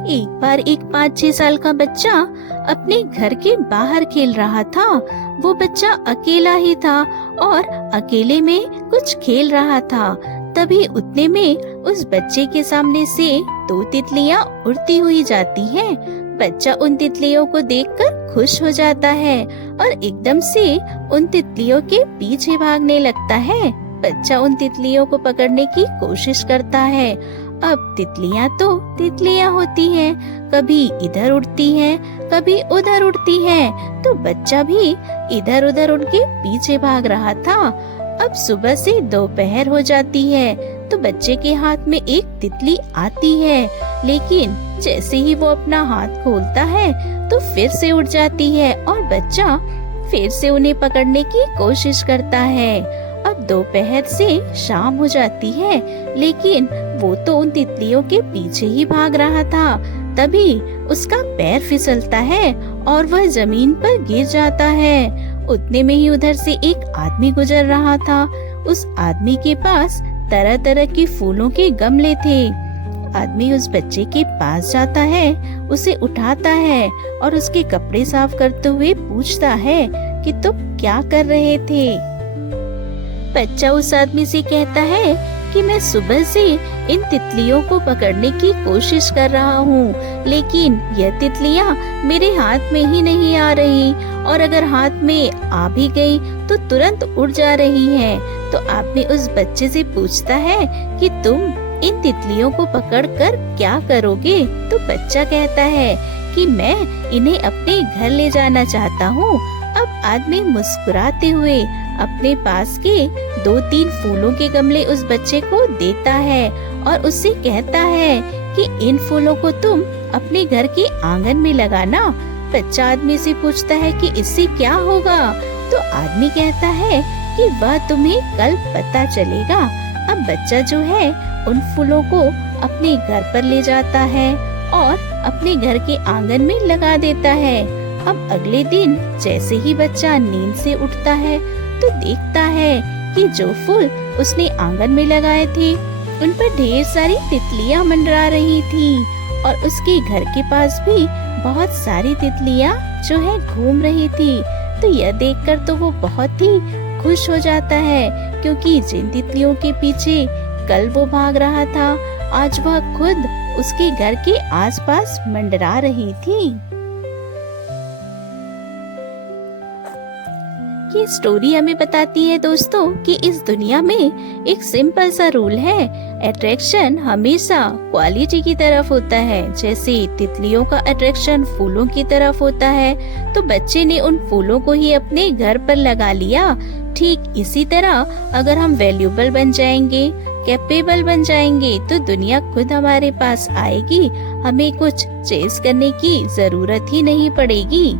एक बार एक 5-6 साल का बच्चा अपने घर के बाहर खेल रहा था। वो बच्चा अकेला ही था और अकेले में कुछ खेल रहा था। तभी उतने में उस बच्चे के सामने से 2 तितलियां उड़ती हुई जाती हैं। बच्चा उन तितलियों को देखकर खुश हो जाता है और एकदम से उन तितलियों के पीछे भागने लगता है। बच्चा उन तितलियों को पकड़ने की कोशिश करता है। अब तितलियां तो तितलियां होती हैं, कभी इधर उड़ती हैं, कभी उधर उड़ती हैं, तो बच्चा भी इधर उधर उनके पीछे भाग रहा था। अब सुबह से दोपहर हो जाती है तो बच्चे के हाथ में एक तितली आती है, लेकिन जैसे ही वो अपना हाथ खोलता है तो फिर से उड़ जाती है और बच्चा फिर से उन्हें पकड़ने की कोशिश करता है। अब दोपहर से शाम हो जाती है, लेकिन वो तो उन तितलियों के पीछे ही भाग रहा था। तभी उसका पैर फिसलता है और वह जमीन पर गिर जाता है। उतने में ही उधर से एक आदमी गुजर रहा था। उस आदमी के पास तरह तरह के फूलों के गमले थे। आदमी उस बच्चे के पास जाता है, उसे उठाता है और उसके कपड़े साफ करते हुए पूछता है कि तुम क्या कर रहे थे। बच्चा उस आदमी से कहता है कि मैं सुबह से इन तितलियों को पकड़ने की कोशिश कर रहा हूँ, लेकिन यह तितलियाँ मेरे हाथ में ही नहीं आ रही और अगर हाथ में आ भी गई तो तुरंत उड़ जा रही हैं। तो आदमी उस बच्चे से पूछता है कि तुम इन तितलियों को पकड़कर क्या करोगे। तो बच्चा कहता है कि मैं इन्हें अपने घर ले जाना चाहता हूँ। अब आदमी मुस्कुराते हुए अपने पास के 2-3 फूलों के गमले उस बच्चे को देता है और उससे कहता है कि इन फूलों को तुम अपने घर के आंगन में लगाना। बच्चा आदमी से पूछता है कि इससे क्या होगा। तो आदमी कहता है कि वह तुम्हें कल पता चलेगा। अब बच्चा जो है उन फूलों को अपने घर पर ले जाता है और अपने घर के आंगन में लगा देता है। अब अगले दिन जैसे ही बच्चा नींद से उठता है तो देखता है कि जो फूल उसने आंगन में लगाए थे उन पर ढेर सारी तितलियां मंडरा रही थी और उसके घर के पास भी बहुत सारी तितलियां जो है घूम रही थी। तो यह देखकर तो वो बहुत ही खुश हो जाता है, क्योंकि जिन तितलियों के पीछे कल वो भाग रहा था आज वह खुद उसके घर के आसपास मंडरा रही थी। ये स्टोरी हमें बताती है दोस्तों कि इस दुनिया में एक सिंपल सा रूल है, अट्रैक्शन हमेशा क्वालिटी की तरफ होता है। जैसे तितलियों का अट्रैक्शन फूलों की तरफ होता है, तो बच्चे ने उन फूलों को ही अपने घर पर लगा लिया। ठीक इसी तरह अगर हम वैल्यूएबल बन जाएंगे, कैपेबल बन जाएंगे, तो दुनिया खुद हमारे पास आएगी। हमें कुछ चेस करने की जरूरत ही नहीं पड़ेगी।